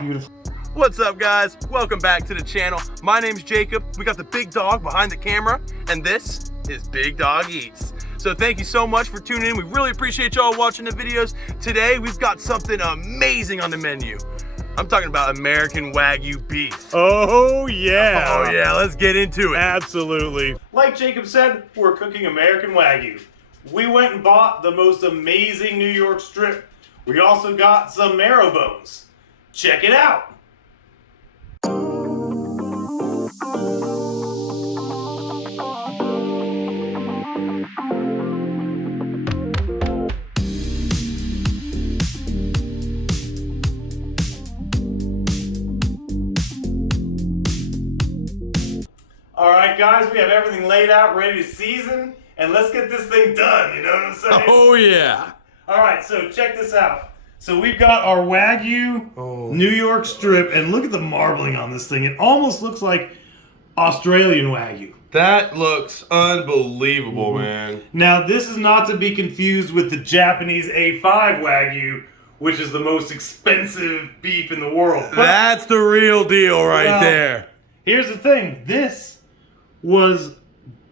Beautiful. What's up, guys? Welcome back to the channel. My name's Jacob. We got the big dog behind the camera, and this is Big Dog Eats. So thank you so much for tuning in. We really appreciate y'all watching the videos. Today, we've got something amazing on the menu. I'm talking about American Wagyu beef. Oh yeah. Oh yeah, let's get into it. Absolutely. Like Jacob said, we're cooking American Wagyu. We went and bought the most amazing New York strip. We also got some marrow bones. Check it out. Alright guys, we have everything laid out, ready to season, and let's get this thing done, you know what I'm saying? Oh yeah. Alright, so check this out. So we've got our Wagyu New York strip, and look at the marbling on this thing. It almost looks like Australian Wagyu. That looks unbelievable, man. Now this is not to be confused with the Japanese A5 Wagyu, which is the most expensive beef in the world. But That's the real deal right there. here's the thing, this was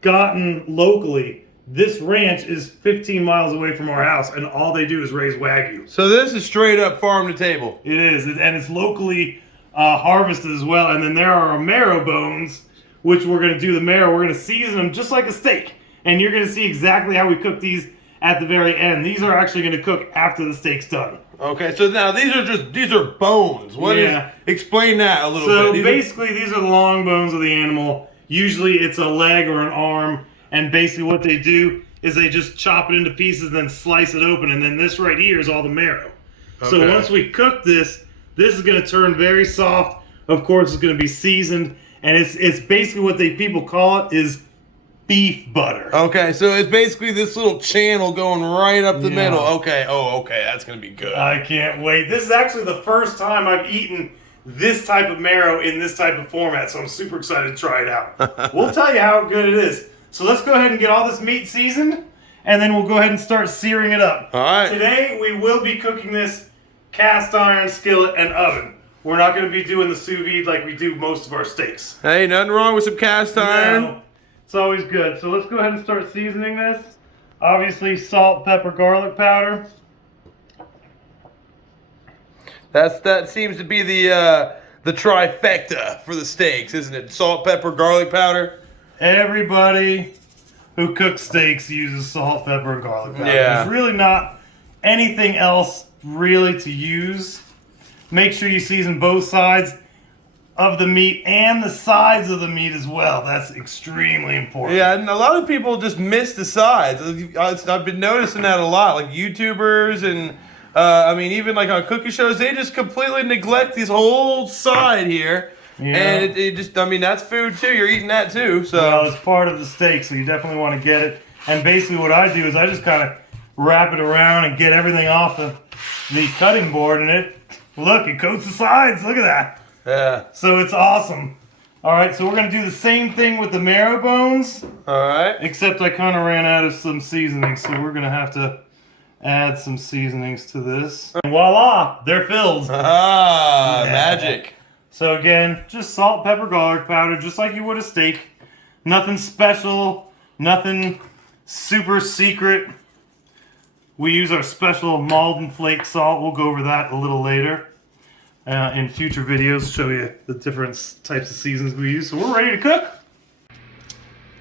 gotten locally. This ranch is 15 miles away from our house, and all they do is raise Wagyu. So this is straight up farm to table. It is, and it's locally harvested as well. And then there are our marrow bones, which we're going to do the marrow. We're going to season them just like a steak. And you're going to see exactly how we cook these at the very end. These are actually going to cook after the steak's done. Okay, so now these are bones. Explain that a little bit. So basically, these are the long bones of the animal. Usually it's a leg or an arm. And basically what they do is they just chop it into pieces and then slice it open. And then this right here is all the marrow. Okay. So once we cook this is going to turn very soft. Of course, it's going to be seasoned. And it's basically what people call it is beef butter. Okay, so it's basically this little channel going right up the middle. Okay, okay, that's going to be good. I can't wait. This is actually the first time I've eaten this type of marrow in this type of format. So I'm super excited to try it out. We'll tell you how good it is. So let's go ahead and get all this meat seasoned, and then we'll go ahead and start searing it up. All right. Today, we will be cooking this cast iron skillet and oven. We're not going to be doing the sous vide like we do most of our steaks. Hey, nothing wrong with some cast iron. No, it's always good. So let's go ahead and start seasoning this. Obviously, salt, pepper, garlic powder. That seems to be the trifecta for the steaks, isn't it? Salt, pepper, garlic powder. Everybody who cooks steaks uses salt, pepper, and garlic powder. Yeah. There's really not anything else really to use. Make sure you season both sides of the meat and the sides of the meat as well. That's extremely important. Yeah, and a lot of people just miss the sides. I've been noticing that a lot, like YouTubers and I mean even like on cooking shows, they just completely neglect this whole side here. Yeah. And it just, I mean, that's food too. You're eating that too. So well, it's part of the steak, so you definitely want to get it. And basically what I do is I just kind of wrap it around and get everything off the cutting board, and it coats the sides. Look at that. Yeah. So it's awesome. All right, so we're going to do the same thing with the marrow bones. All right. Except I kind of ran out of some seasoning, so we're going to have to add some seasonings to this. And voila, they're filled. Ah, yeah. Magic. So again, just salt, pepper, garlic powder, just like you would a steak. Nothing special, nothing super secret. We use our special Malden flake salt. We'll go over that a little later in future videos, show you the different types of seasons we use. So we're ready to cook.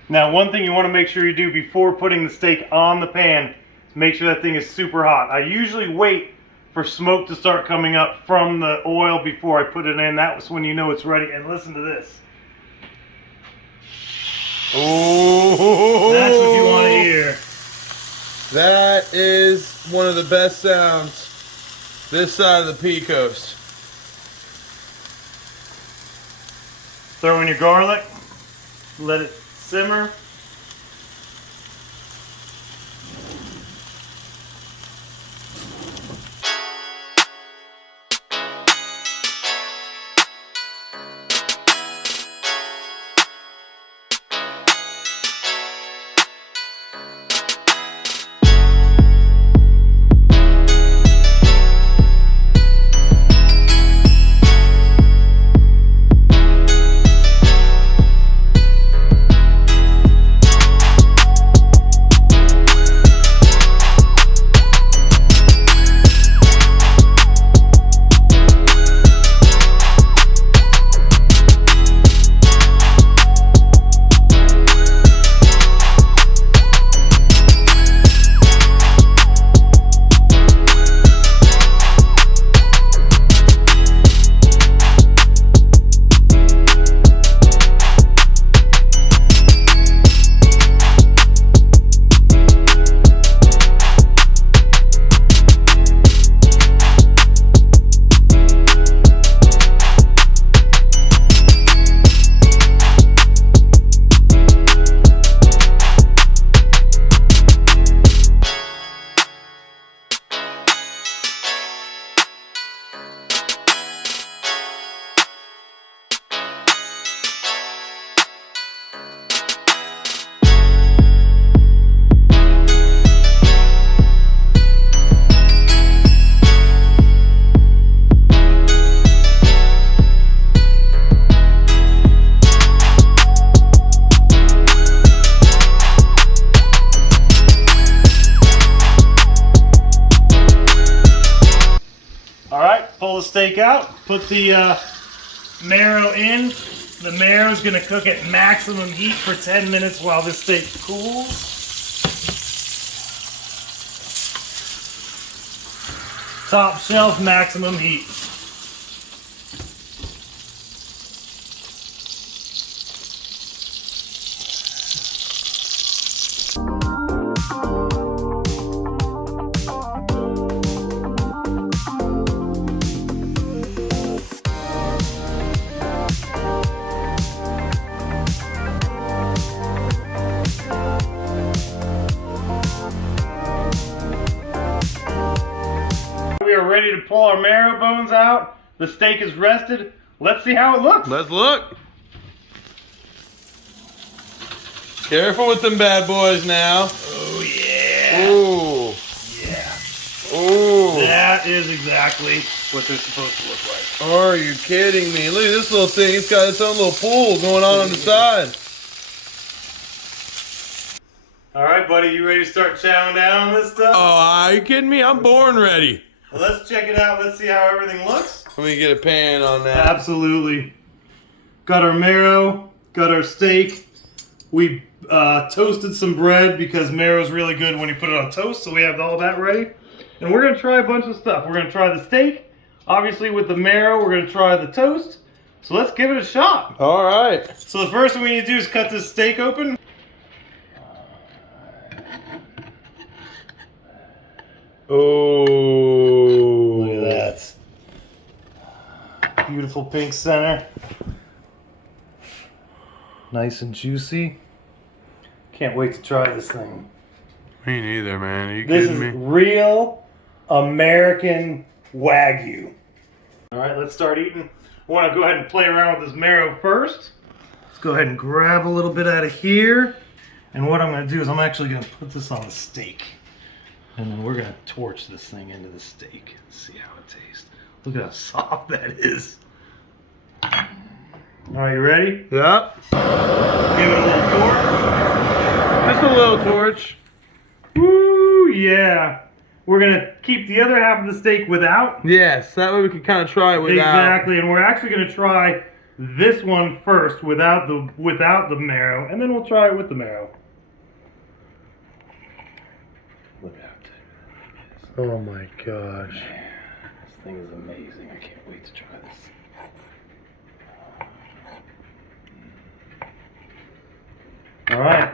Now, one thing you want to make sure you do before putting the steak on the pan is make sure that thing is super hot. I usually wait for smoke to start coming up from the oil before I put it in. That's when you know it's ready. And listen to this. Oh, that's what you want to hear. That is one of the best sounds this side of the P Coast. Throw in your garlic, let it simmer. pull the steak out, put the marrow in. The marrow is going to cook at maximum heat for 10 minutes while this steak cools. Top shelf, maximum heat. We are ready to pull our marrow bones out. The steak is rested. Let's see how it looks. Let's look. Careful with them bad boys now. Oh yeah. Ooh. Yeah. Ooh. That is exactly what they're supposed to look like. Are you kidding me? Look at this little thing. It's got its own little pool going on the side. All right, buddy, you ready to start chowing down on this stuff? Oh, are you kidding me? I'm born ready. Well, let's check it out. Let's see how everything looks. Let me get a pan on that. Absolutely. Got our marrow, got our steak. We toasted some bread because marrow's really good when you put it on toast, so we have all that ready. And we're gonna try a bunch of stuff. We're gonna try the steak. Obviously with the marrow, we're gonna try the toast. So let's give it a shot. All right. So the first thing we need to do is cut this steak open. Oh. Look at that. Beautiful pink center. Nice and juicy. Can't wait to try this thing. Me neither, man. Are you This kidding is me? real American Wagyu. All right, let's start eating. I want to go ahead and play around with this marrow first. Let's go ahead and grab a little bit out of here. And what I'm going to do is I'm actually going to put this on the steak. And then we're going to torch this thing into the steak and see how it tastes. Look at how soft that is. All right, you ready? Yeah. Give it a little torch. Just a little torch. Woo, yeah. We're going to keep the other half of the steak without. Yes, that way we can kind of try it without. Exactly, and we're actually going to try this one first without the marrow, and then we'll try it with the marrow. Look how tender that is. Oh my gosh. Man, this thing is amazing. I can't wait to try this. All right,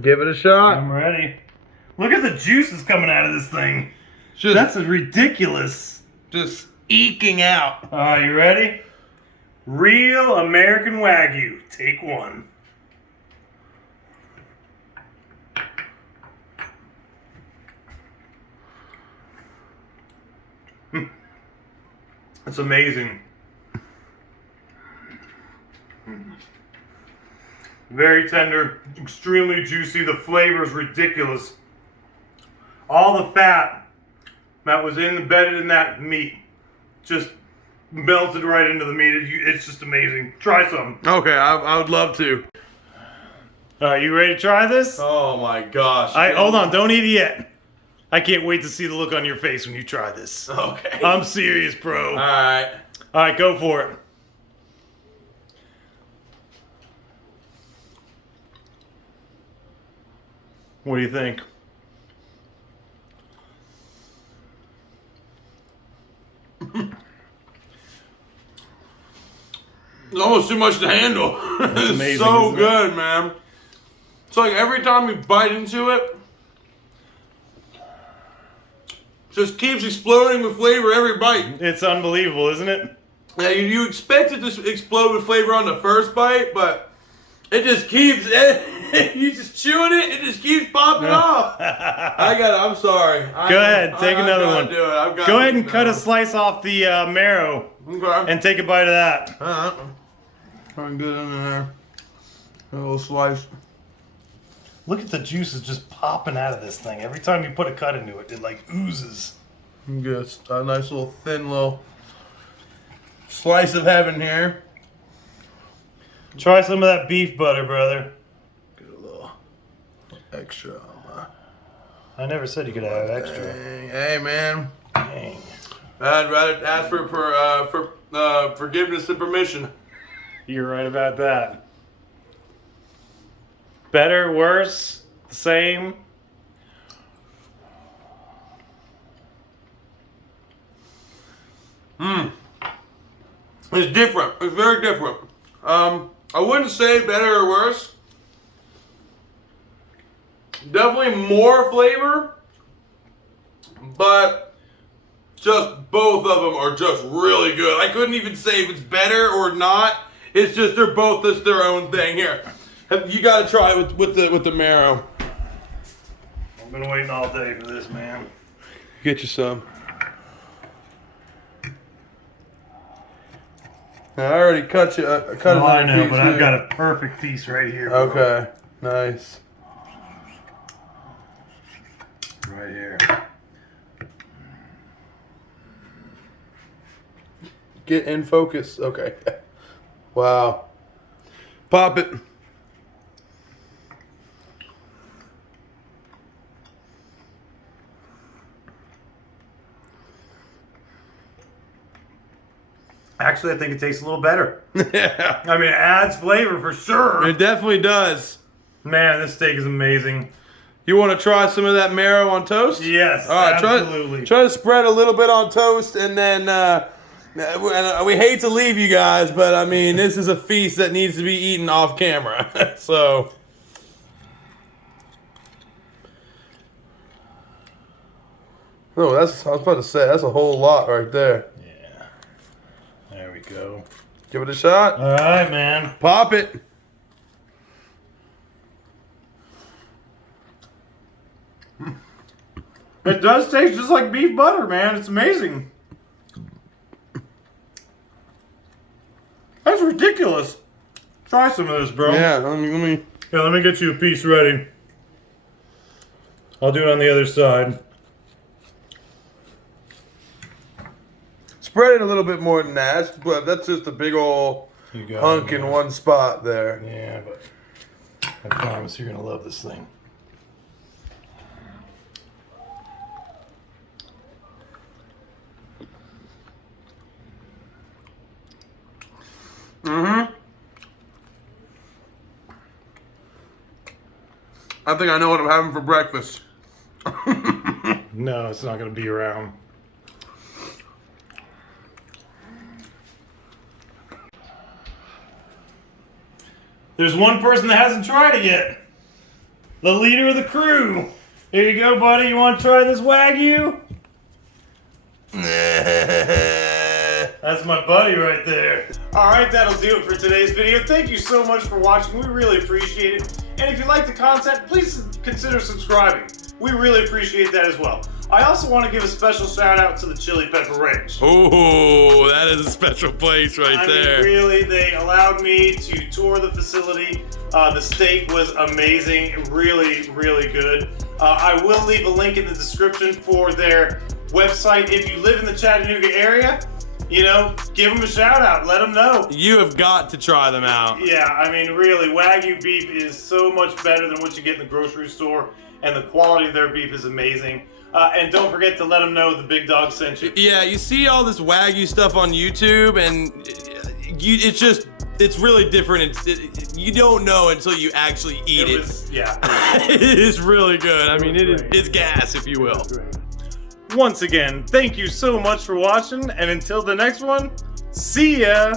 Give it a shot. I'm ready. Look at the juices coming out of this thing. Just, That's ridiculous. just eking out. All right, you ready? Real American Wagyu. Take one. It's amazing. Very tender, extremely juicy. The flavor is ridiculous. All the fat that was embedded in that meat just melted right into the meat. It's just amazing. Try some. Okay, I would love to. You ready to try this? Oh my gosh. Hold on, don't eat it yet. I can't wait to see the look on your face when you try this. Okay. I'm serious, bro. Alright. All right, go for it. What do you think? It's almost too much to handle. It's amazing, so isn't it? good, man. It's like every time you bite into it, just keeps exploding with flavor every bite. It's unbelievable, isn't it? Now, you expect it to explode with flavor on the first bite, but it just keeps, you just chewing it, it just keeps popping off. I'm sorry. Go ahead, take another one. Do it. Go ahead and cut a slice off the marrow Okay. and take a bite of that. Try and get in there. A little slice. Look at the juices just popping out of this thing. Every time you put a cut into it, it like oozes. Get a nice little thin little slice of heaven here. Try some of that beef butter, brother. Get a little extra on my I never said you could have extra. thing. Hey, man. Dang. I'd rather ask for forgiveness and permission. You're right about that. Better, worse, the same? It's different. It's very different. I wouldn't say better or worse. Definitely more flavor, but just both of them are just really good. I couldn't even say if it's better or not. It's just they're both just their own thing. Here, you got to try it with the marrow. I've been waiting all day for this, man. Get you some. I already cut you. Cut Oh, I know, piece but here. I've got a perfect piece right here. Bro. Okay, nice. Right here. Get in focus. Okay. Wow. Pop it. Actually, I think it tastes a little better. Yeah. I mean, it adds flavor for sure. It definitely does. Man, this steak is amazing. You want to try some of that marrow on toast? Yes, All right, absolutely. Try to spread a little bit on toast, and then we hate to leave you guys, but I mean, this is a feast that needs to be eaten off camera. So. Oh, I was about to say, that's a whole lot right there. Yeah. There we go. Give it a shot. All right, man. Pop it. It does taste just like beef butter, man. It's amazing. That's ridiculous. Try some of this, bro. Yeah, let me. Here, let me get you a piece ready. I'll do it on the other side. Spread it a little bit more than that, but that's just a big old hunk in one spot there. Yeah, but I promise you're gonna love this thing. I think I know what I'm having for breakfast. No, it's not gonna be around. There's one person that hasn't tried it yet. The leader of the crew. Here you go, buddy. You want to try this Wagyu? That's my buddy right there. All right, that'll do it for today's video. Thank you so much for watching. We really appreciate it. And if you like the content, please consider subscribing. We really appreciate that as well. I also want to give a special shout out to the Chili Pepper Ranch. Oh, that is a special place right there. I mean, really, they allowed me to tour the facility. The steak was amazing, really, really good. I will leave a link in the description for their website. If you live in the Chattanooga area, you know, give them a shout out, let them know. You have got to try them out. Yeah, I mean, really, Wagyu beef is so much better than what you get in the grocery store, and the quality of their beef is amazing. And don't forget to let them know the Big Dog sent you. Yeah, you see all this Wagyu stuff on YouTube, and it's really different. You don't know until you actually eat it. Yeah. It is really good. I mean, it's gas, if you will. Once again, thank you so much for watching, and until the next one, see ya!